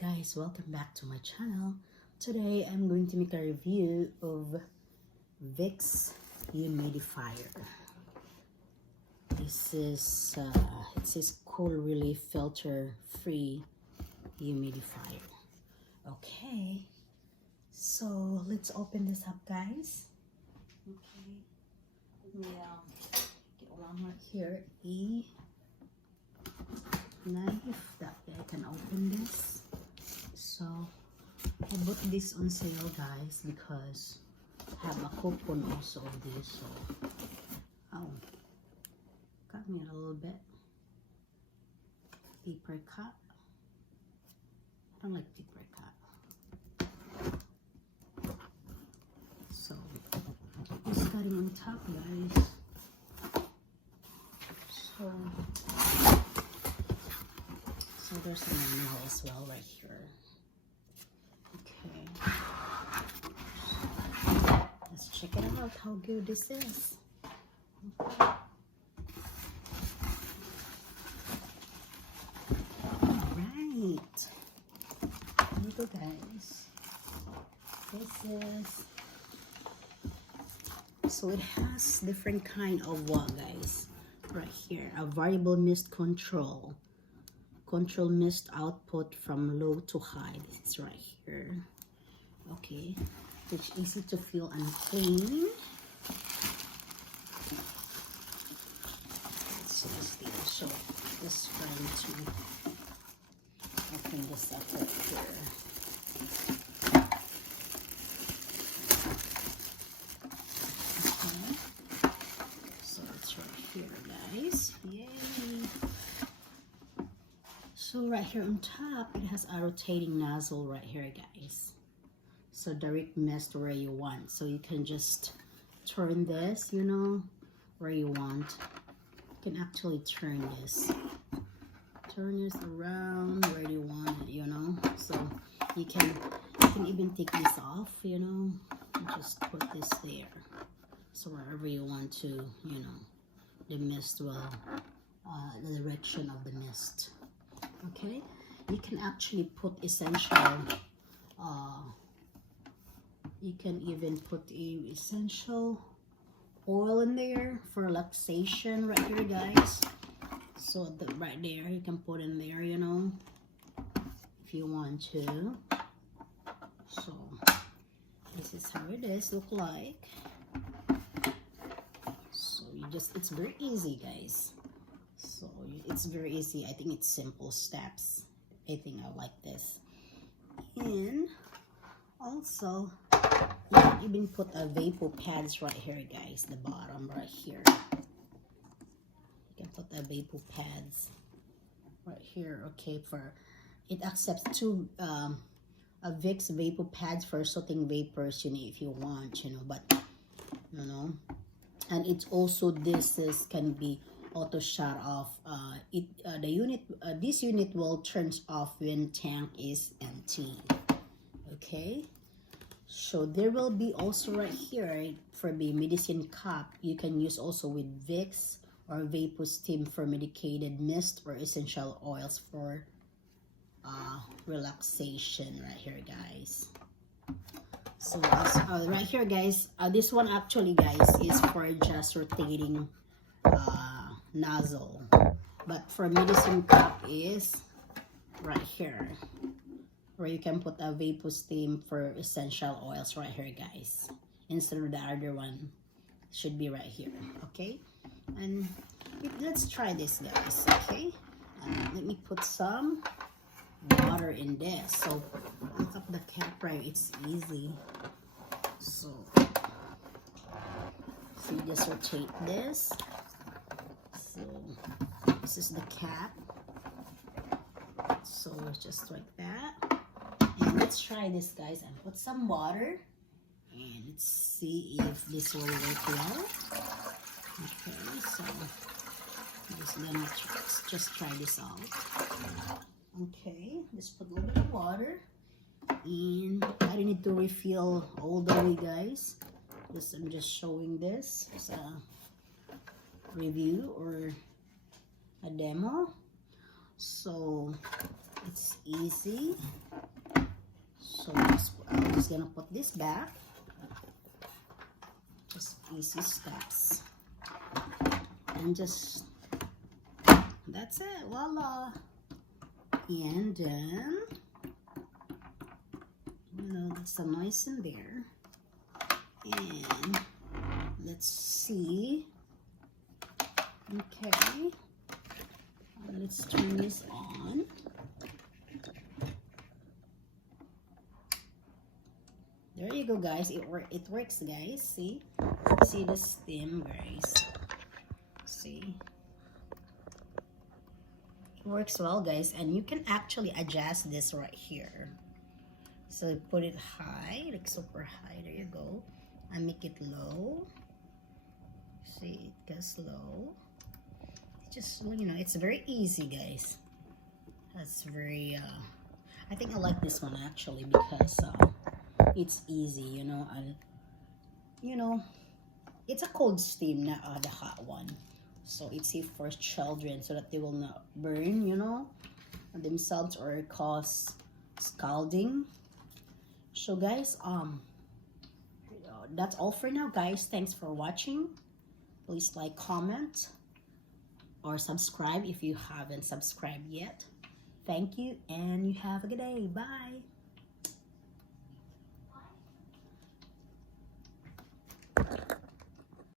guys, welcome back to my channel. Today I'm going to make a review of Vicks humidifier. This is it says COOLRELIEF filter free humidifier. Okay, so let's open this up, guys. Okay, let me get one right here, a knife that I can open this. So I bought this on sale, guys, because I have a coupon also of this. So got me a little bit paper cut. I don't like paper cut. So it's cutting on top, guys. So there's a manual as well right here. Okay. Let's check it out how good this is. Okay. Alright. Here we go, guys. This is, so it has different kind of what, guys? Right here, a variable mist control mist output from low to high. This is right here. Okay, it's easy to feel and clean. So just trying to open this up right here. Okay, so it's right here, guys. Yay! So right here on top, it has a rotating nozzle right here, guys. So direct mist where you want. So you can just turn this, you know, where you want. You can actually turn this. Turn this around where you want it, you know. So you can even take this off, you know. And just put this there. So wherever you want to, you know, the mist will, the direction of the mist. Okay, you can actually put essential, you can even put a essential oil in there for relaxation right here, guys. So right there, you can put in there, you know, if you want to. So this is how it is look like. So you just, it's very easy, guys. So it's very easy. I think it's simple steps. I think I like this. And also, you can even put a vapor pads right here, guys. The bottom right here. You can put the vapor pads right here. Okay, for it accepts two Vicks vapor pads for soaking vapors, you know, if you want, you know. But you know, and it's also this can be auto shut off. This unit will turns off when tank is empty. Okay, so there will be also right here for the medicine cup. You can use also with Vicks or vapor steam for medicated mist or essential oils for relaxation right here, guys. So right here, guys, this one actually, guys, is for just rotating nozzle, but for medicine cup is right here where you can put a vapor steam for essential oils right here, guys, instead of the other one. Should be right here. Okay, and let's try this, guys. Okay, let me put some water in this. So look up the cap, right? It's easy. So you just rotate this. So this is the cap. So just like that. And let's try this, guys, and put some water. And let's see if this will work well. Okay, so just try this out. Okay, just put a little bit of water. And I don't need to refill all the way, guys. I'm just showing this as a review or a demo. So It's easy. So I'm just gonna put this back. Just easy steps. And just, that's it, voila. And then, you know, that's some noise in there. And let's see. Okay. Let's turn this on. There you go, guys. It works, guys. See the steam, guys. See, it works well, guys. And you can actually adjust this right here. So put it high, like super high. There you go. And make it low. See, it goes low. Just, you know, it's very easy, guys. That's very I think I like this one actually because it's easy, you know. And you know, it's a cold steam, not the hot one, so it's safe for children so that they will not burn, you know, themselves or cause scalding. So guys, that's all for now, guys. Thanks for watching. Please like, comment, or subscribe if you haven't subscribed yet. Thank you, and you have a good day. Bye.